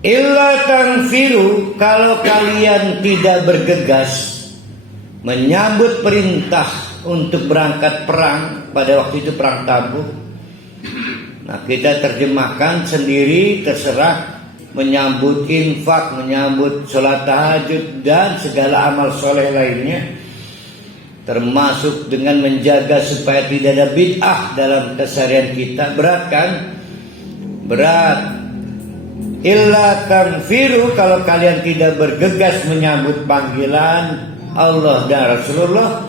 Illa tanfiru, kalau kalian tidak bergegas menyambut perintah untuk berangkat perang, pada waktu itu perang Tabuk. Nah, kita terjemahkan sendiri, terserah, menyambut infak, menyambut sholat tahajud dan segala amal soleh lainnya, termasuk dengan menjaga supaya tidak ada bid'ah dalam keseharian kita. Berat kan? Berat. Illa tanfiru, kalau kalian tidak bergegas menyambut panggilan Allah dan Rasulullah,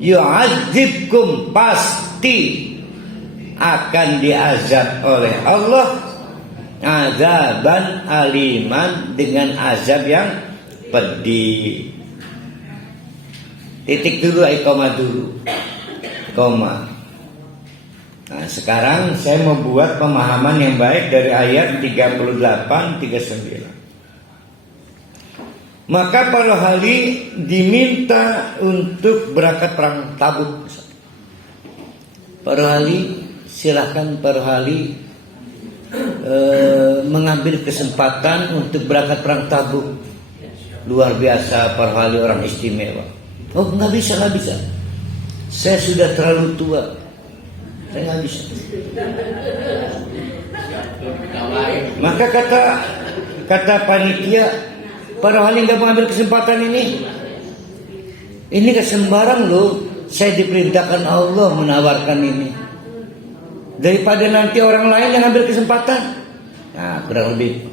yu'adzibkum, pasti akan diazab oleh Allah, azaban aliman, dengan azab yang pedih. Titik dulu, koma dulu, koma. Nah, sekarang saya mau buat pemahaman yang baik dari ayat 38-39. Maka para hali diminta untuk berangkat perang Tabuk. Para hali, silahkan para hali mengambil kesempatan untuk berangkat perang Tabuk. Luar biasa, para hali orang istimewa. Oh, nggak bisa. Saya sudah terlalu tua. Saya nggak bisa. Maka kata panitia, para hali nggak mengambil kesempatan ini. Ini gak sembarang loh. Saya diperintahkan Allah menawarkan ini. Daripada nanti orang lain yang ambil kesempatan. Nah, kurang lebih.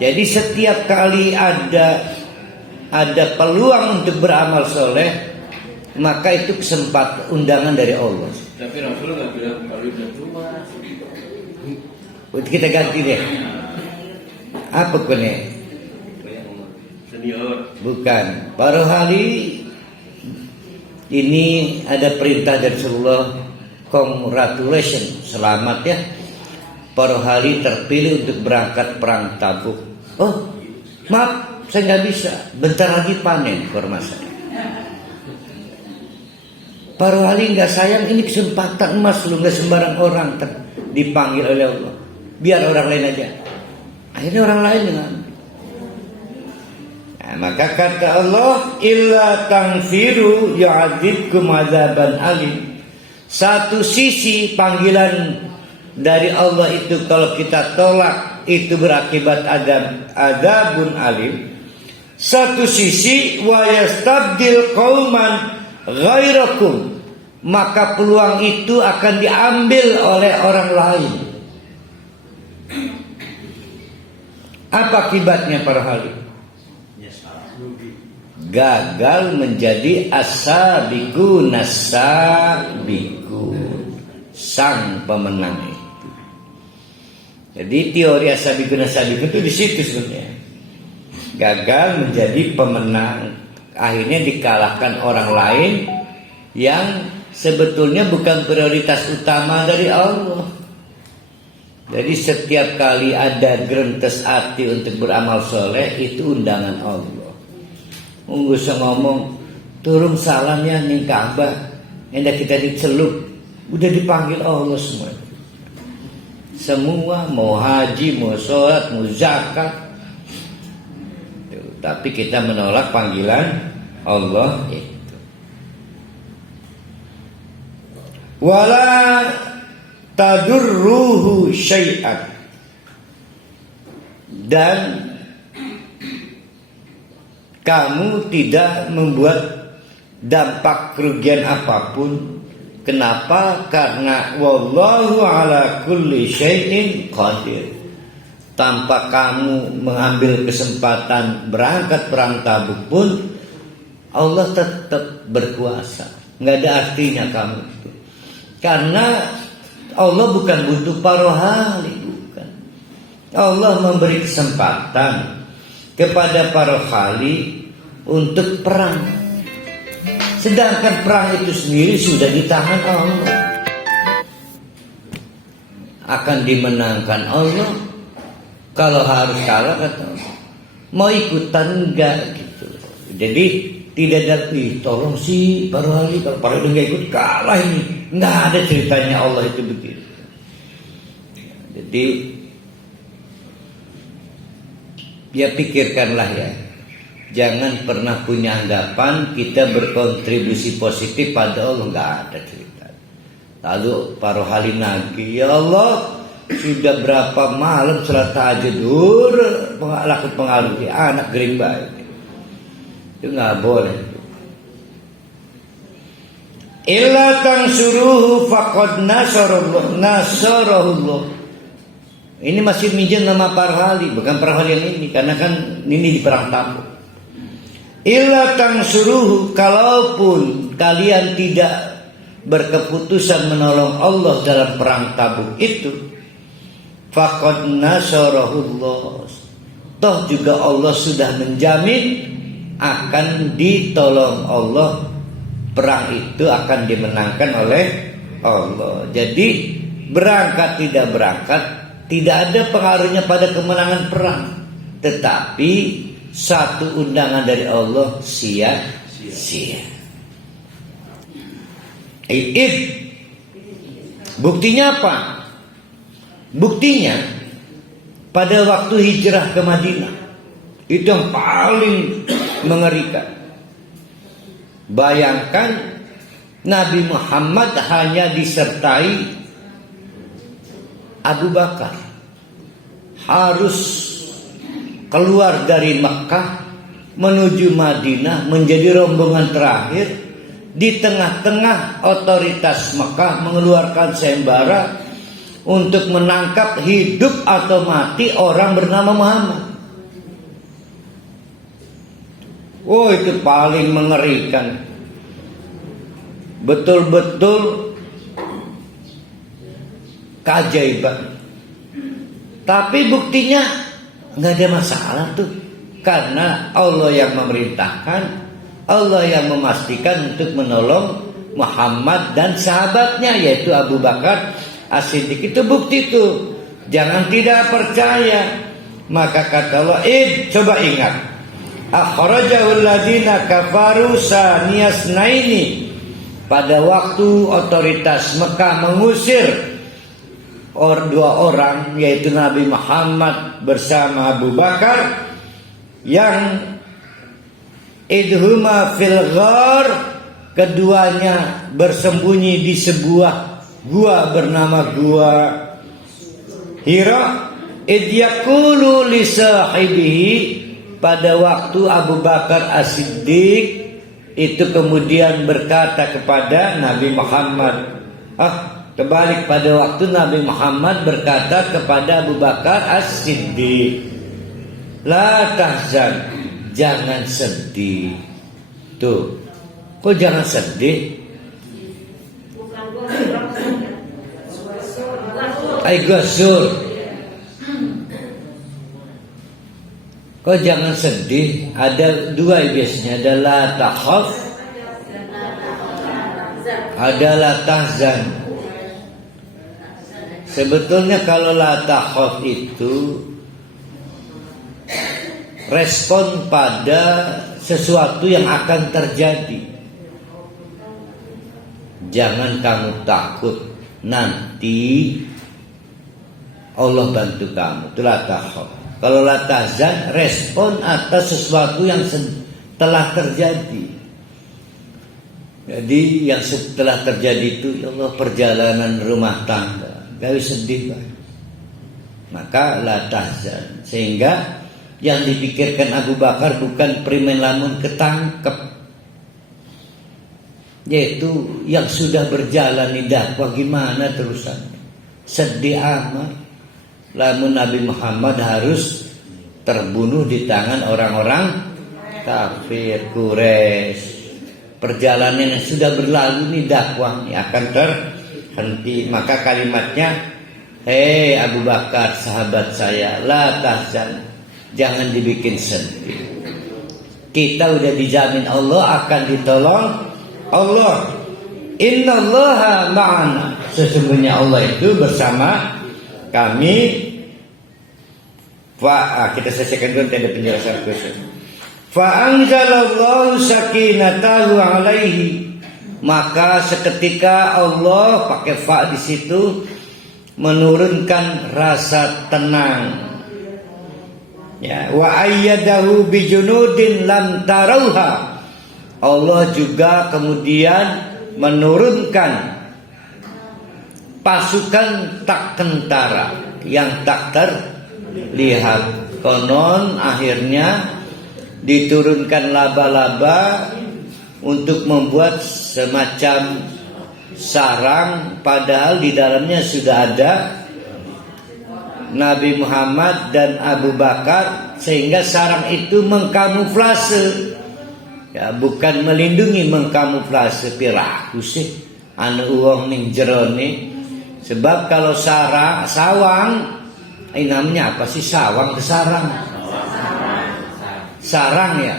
Jadi setiap kali ada peluang untuk beramal soleh, maka itu kesempatan, undangan dari Allah. Tapi Rasul nggak bilang kalau udah tua. Kita ganti deh. Apa kene? Senior. Bukan. Para hali ini ada perintah dari Rasulullah. Congratulations, selamat ya. Para hali terpilih untuk berangkat perang Tabuk. Oh, maaf, saya nggak bisa. Bentar lagi panen kurma saya. Para hali nggak sayang, ini kesempatan emas lu, nggak sembarang orang dipanggil oleh Allah. Biar orang lain aja. Akhirnya orang lain dengan. Nah, maka kata Allah, illa tanfiru yu'adzibkum adzaban alim. Satu sisi panggilan dari Allah itu kalau kita tolak itu berakibat adzabun alim. Satu sisi wa yastabdil qauman ghairakum, maka peluang itu akan diambil oleh orang lain. Apa akibatnya para hali? Gagal menjadi as-sabiqun as-sabiqun, sang pemenang itu. Jadi teori as-sabiqun as-sabiqun itu di situ sebenarnya. Gagal menjadi pemenang, akhirnya dikalahkan orang lain yang sebetulnya bukan prioritas utama dari Allah. Jadi setiap kali ada gerintes hati untuk beramal soleh, itu undangan Allah. Nggak usah ngomong turun salamnya nih Ka'bah, hendak kita dicelup, udah dipanggil Allah semua. Semua mau haji, mau sholat, mau zakat, tapi kita menolak panggilan Allah itu. Wala tadurruhu syai'an, dan kamu tidak membuat dampak kerugian apapun. Kenapa? Karena wallahu ala kulli syai'in qadir. Tanpa kamu mengambil kesempatan berangkat perang Tabuk pun, Allah tetap berkuasa. Nggak ada artinya kamu itu. Karena Allah bukan butuh parohali, bukan. Allah memberi kesempatan kepada parohali untuk perang. Sedangkan perang itu sendiri sudah di tangan Allah. Akan dimenangkan Allah. Kalau harus kalah, kata Allah, mau ikutan enggak gitu. Jadi tidak ada, tolong sih parohali, kalau parohali enggak ikut kalah ini. Enggak ada ceritanya Allah itu begitu. Jadi Ya pikirkanlah ya. Jangan pernah punya anggapan kita berkontribusi positif pada Allah, nggak ada cerita. Lalu para halim lagi, ya Allah, sudah berapa malam salat tahajud laku pengaruhi anak gering baik. Itu nggak boleh. Illa tansuruhu faqad nasarahullah. Ini masih minjem nama Parhali, bukan Parhali yang ini, karena kan ini di perang Tabuk. Illa tansuruhu, kalaupun kalian tidak berkeputusan menolong Allah dalam perang Tabuk itu, faqad nasarahullah. Toh juga Allah sudah menjamin akan ditolong Allah. Perang itu akan dimenangkan oleh Allah. Jadi berangkat tidak berangkat tidak ada pengaruhnya pada kemenangan perang. Tetapi satu undangan dari Allah sia-sia. Buktinya apa? Buktinya pada waktu hijrah ke Madinah, itu yang paling mengerikan. Bayangkan Nabi Muhammad hanya disertai Abu Bakar, harus keluar dari Mekah menuju Madinah menjadi rombongan terakhir. Di tengah-tengah otoritas Mekah mengeluarkan sayembara untuk menangkap hidup atau mati orang bernama Muhammad. Oh, itu paling mengerikan. Betul-betul keajaiban. Tapi buktinya nggak ada masalah tuh, karena Allah yang memerintahkan, Allah yang memastikan untuk menolong Muhammad dan sahabatnya, yaitu Abu Bakar As-Siddiq. Itu bukti tuh. Jangan tidak percaya. Maka kata Allah, coba ingat, akhrajahul ladina kafaru saniyasnaini. Pada waktu otoritas Mekah mengusir dua orang, yaitu Nabi Muhammad bersama Abu Bakar, yang idhuma fil ghar, keduanya bersembunyi di sebuah gua bernama Gua Hira. Idh yaqulu li sahibihi, pada waktu Abu Bakar As-Siddiq itu kemudian berkata kepada Nabi Muhammad, terbalik, pada waktu Nabi Muhammad berkata kepada Abu Bakar As-Siddiq, la tahzan, jangan sedih. Tuh, kok jangan sedih? Gosur. Kok jangan sedih? Ada dua biasanya, ada la takhaf, ada la tahzan. Sebetulnya kalau la takhaf itu respon pada sesuatu yang akan terjadi. Jangan kamu takut, nanti Allah bantu kamu. Itu la takhaf. Kalau la tahzan, respon atas sesuatu yang telah terjadi. Jadi yang setelah terjadi itu, ya Allah, perjalanan rumah tangga, gak bisa sedih, Pak. Maka la tahzan. Sehingga yang dipikirkan Abu Bakar bukan primen lamun ketangkep, yaitu yang sudah berjalan di dakwah gimana terusan. Sedih amat lamun Nabi Muhammad harus terbunuh di tangan orang-orang kafir Quraisy. Perjalanan yang sudah berlalu nih, dakwah ini akan terhenti. Maka kalimatnya, hei Abu Bakar sahabat saya, la tahzan, jangan dibikin sedih. Kita udah dijamin Allah akan ditolong Allah. Innallaha ma'ana, sesungguhnya Allah itu bersama kami. Kita selesaikan dulu tanda penjelasan khusus. Fa anzalallahu sakinatahu alaihi, maka seketika Allah pakai fa di situ menurunkan rasa tenang Ya, wa ayyadahu bijunudin lam tarauha. Allah juga kemudian menurunkan pasukan tak kentara yang tak terlihat. Konon akhirnya diturunkan laba-laba untuk membuat semacam sarang, padahal di dalamnya sudah ada Nabi Muhammad dan Abu Bakar, sehingga sarang itu mengkamuflase, ya, bukan melindungi, mengkamuflase. Piraku sih anu uang ning jerone. Sebab kalau sawang, ini namanya apa sih, sawang ke sarang? Sarang ya.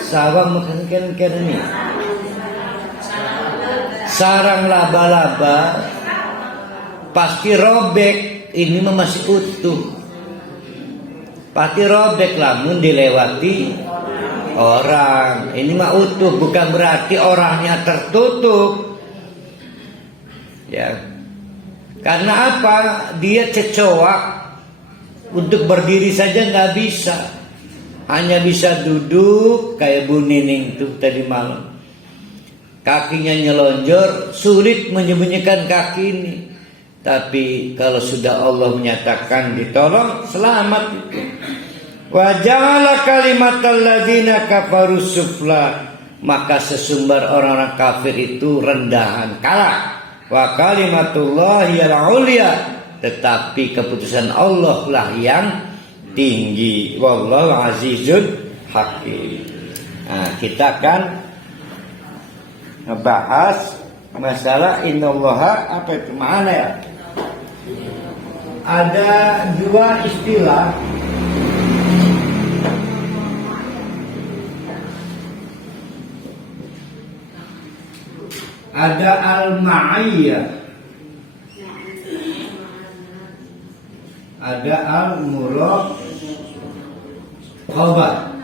Sawang kan ini. Sarang laba-laba pasti robek, ini masih utuh. Pasti robek lamun dilewati orang. Ini mah utuh, bukan berarti orangnya tertutup. Ya. Karena apa? Dia cecoak, untuk berdiri saja nggak bisa. Hanya bisa duduk kayak Bu Nining tuh tadi malam. Kakinya nyelonjor, sulit menyembunyikan kaki ini. Tapi kalau sudah Allah menyatakan ditolong, selamat itu. Wa ja'ala kalimatal ladzina kafaru sufla, maka sesumbar orang-orang kafir itu rendahan, kalah. Wa kalimatullahi al-ulya, tetapi keputusan Allah lah yang tinggi. Wallahu azizun hakim. Nah, kita akan ngebahas masalah innallaha, apa itu mana ya? Ada dua istilah. Ada al-ma'iyah, ada al-muraqabah.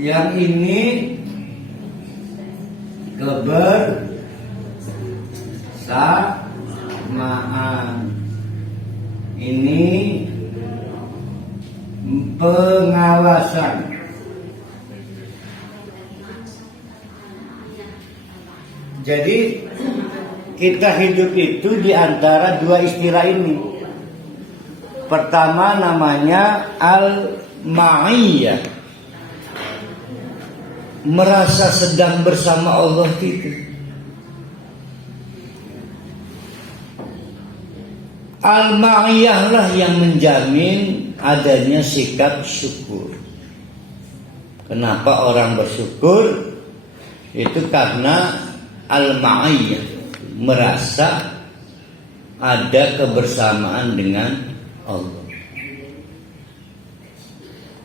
Yang ini kebersamaan, ini pengawasan. Jadi kita hidup itu di antara dua istilah ini. Pertama namanya al-ma'iyah, merasa sedang bersama Allah itu. Al-ma'iyah lah yang menjamin adanya sikap syukur. Kenapa orang bersyukur? Itu karena al-ma'iyah, merasa ada kebersamaan dengan Allah.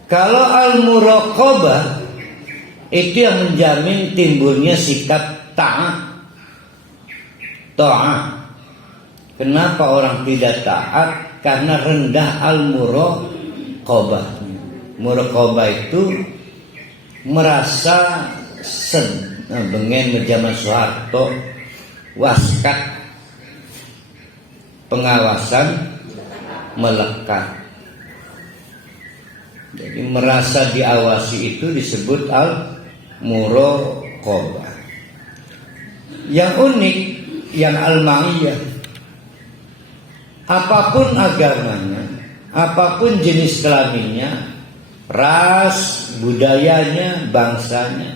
Kalau al-muraqabah, itu yang menjamin timbulnya sikap taat. Kenapa orang tidak taat? Karena rendah al-muraqabah. Muraqabah itu merasa bengen zaman Soeharto, waskat, pengawasan melekat. Jadi merasa diawasi itu disebut al-muraqabah. Yang unik, yang al-ma'iyah, apapun agamanya, apapun jenis kelaminnya, ras, budayanya, bangsanya,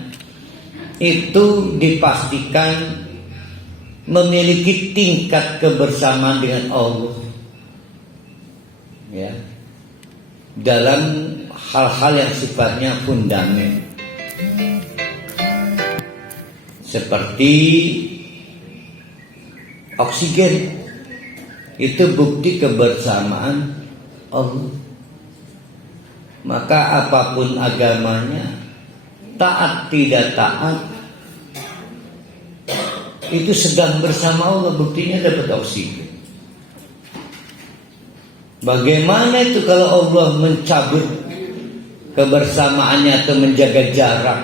itu dipastikan memiliki tingkat kebersamaan dengan Allah. Ya. Dalam hal-hal yang sifatnya fundamental, seperti oksigen, itu bukti kebersamaan Allah. Maka apapun agamanya, taat tidak taat, itu sedang bersama Allah, buktinya dapat oksigen. Bagaimana itu kalau Allah mencabut kebersamaannya atau menjaga jarak?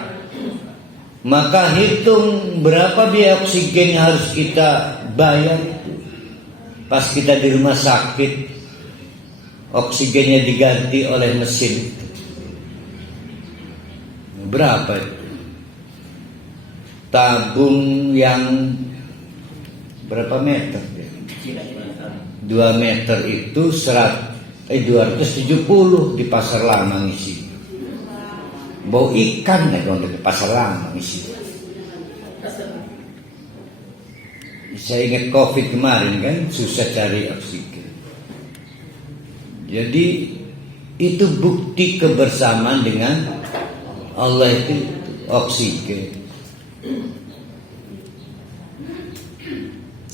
maka hitung berapa biaya oksigen yang harus kita bayar. Pas kita di rumah sakit, oksigennya diganti oleh mesin. Berapa itu? Tabung yang berapa meter? 2 meter itu 270 di Pasar Lama ngisi. Bau ikan ya kalau di Pasar Lama ngisi. Saya ingat COVID kemarin kan susah cari oksigen. Jadi itu bukti kebersamaan dengan Allah itu oksigen.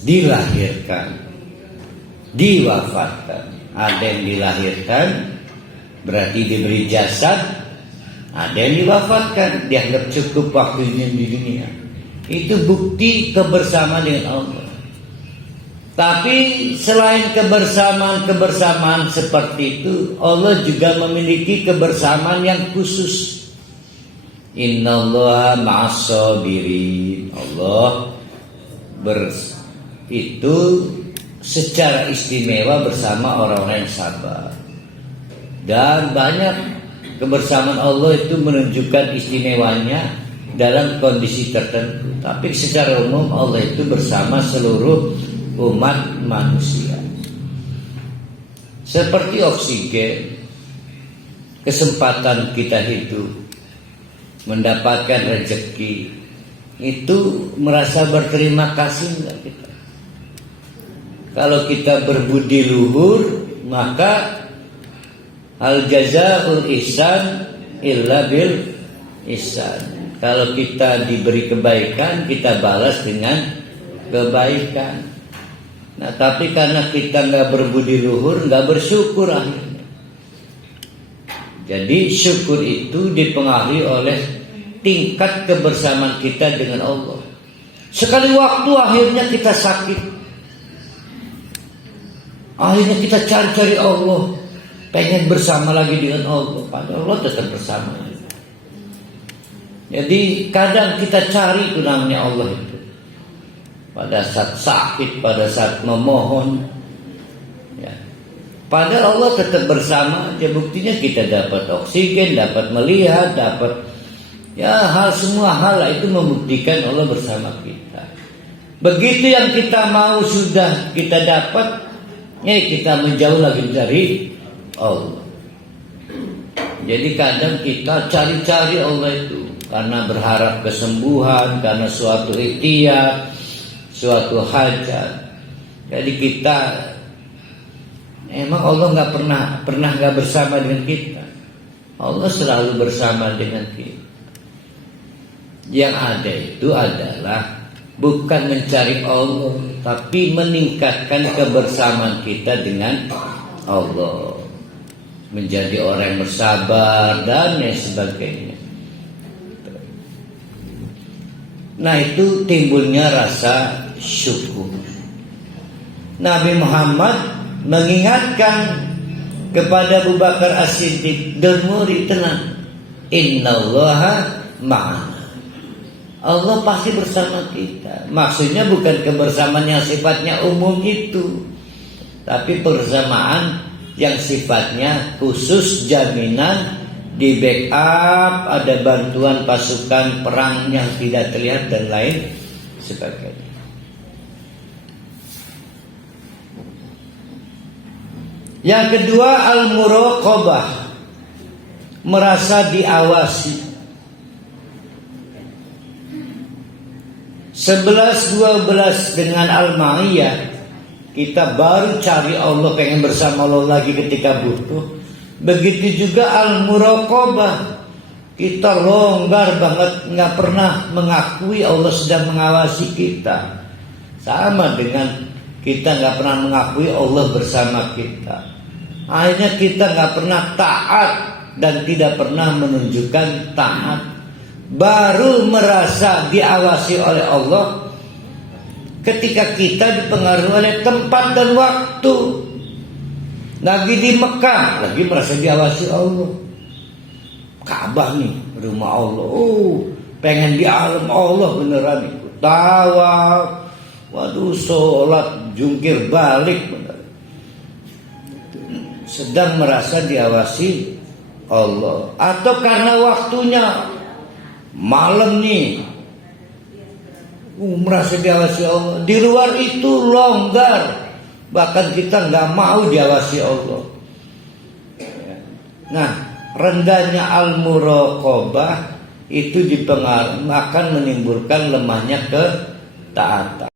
Dilahirkan, diwafatkan. Ada yang dilahirkan berarti diberi jasad, ada yang diwafatkan dianggap cukup waktunya di dunia. Itu bukti kebersamaan dengan Allah. Tapi selain kebersamaan seperti itu, Allah juga memiliki kebersamaan yang khusus. Innallaha ma'as-sabirin. Allah itu secara istimewa bersama orang-orang yang sabar. Dan banyak kebersamaan Allah itu menunjukkan istimewanya dalam kondisi tertentu. Tapi secara umum Allah itu bersama seluruh umat manusia. Seperti oksigen, kesempatan kita hidup, mendapatkan rezeki, itu merasa berterima kasih enggak kita? Kalau kita berbudi luhur, maka al jazaa'ul ihsan illa bil ihsan. Kalau kita diberi kebaikan, kita balas dengan kebaikan. Nah, tapi karena kita nggak berbudi luhur, nggak bersyukur akhirnya. Jadi syukur itu dipengaruhi oleh tingkat kebersamaan kita dengan Allah. Sekali waktu akhirnya kita sakit, akhirnya kita cari-cari Allah, pengen bersama lagi dengan Allah. Padahal Allah tetap bersama. Jadi kadang kita cari itu namanya Allah itu. Pada saat sakit, pada saat memohon, ya. Padahal Allah tetap bersama. Ya buktinya kita dapat oksigen, dapat melihat, dapat semua hal itu membuktikan Allah bersama kita. Begitu yang kita mau sudah kita dapat, kita menjauh lagi dari Allah. Jadi kadang kita cari-cari Allah itu karena berharap kesembuhan, karena suatu ikhtiar, suatu hajat. Jadi kita emang Allah nggak pernah nggak bersama dengan kita. Allah selalu bersama dengan kita. Yang ada itu adalah bukan mencari Allah, tapi meningkatkan kebersamaan kita dengan Allah, menjadi orang yang bersabar dan lain sebagainya. Nah, itu timbulnya rasa syukur. Nabi Muhammad mengingatkan kepada Abu Bakar As-Siddiq, "Denuri tenang, innallaha ma'ana." Allah pasti bersama kita. Maksudnya bukan kebersamaan yang sifatnya umum itu, tapi bersamaan yang sifatnya khusus, jaminan, di backup, ada bantuan pasukan perang yang tidak terlihat dan lain sebagainya. Yang kedua, al-muraqabah, merasa diawasi. 11-12 dengan al-ma'iyah, kita baru cari Allah, pengen bersama Allah lagi ketika butuh. Begitu juga al-muraqabah, kita longgar banget, nggak pernah mengakui Allah sedang mengawasi kita. Sama dengan kita nggak pernah mengakui Allah bersama kita. Akhirnya kita nggak pernah taat dan tidak pernah menunjukkan taat. Baru merasa diawasi oleh Allah ketika kita dipengaruhi oleh tempat dan waktu. Lagi di Mekah, lagi merasa diawasi Allah. Ka'bah nih, rumah Allah. pengen di alam Allah beneran itu. Tawaf, waduh sholat, jungkir balik bener. Sedang merasa diawasi Allah. Atau karena waktunya malam nih, merasa diawasi Allah. Di luar itu longgar, bahkan kita nggak mau diawasi Allah. Nah, rendahnya al-muraqabah itu dipengaruhi akan menimbulkan lemahnya ketaatan.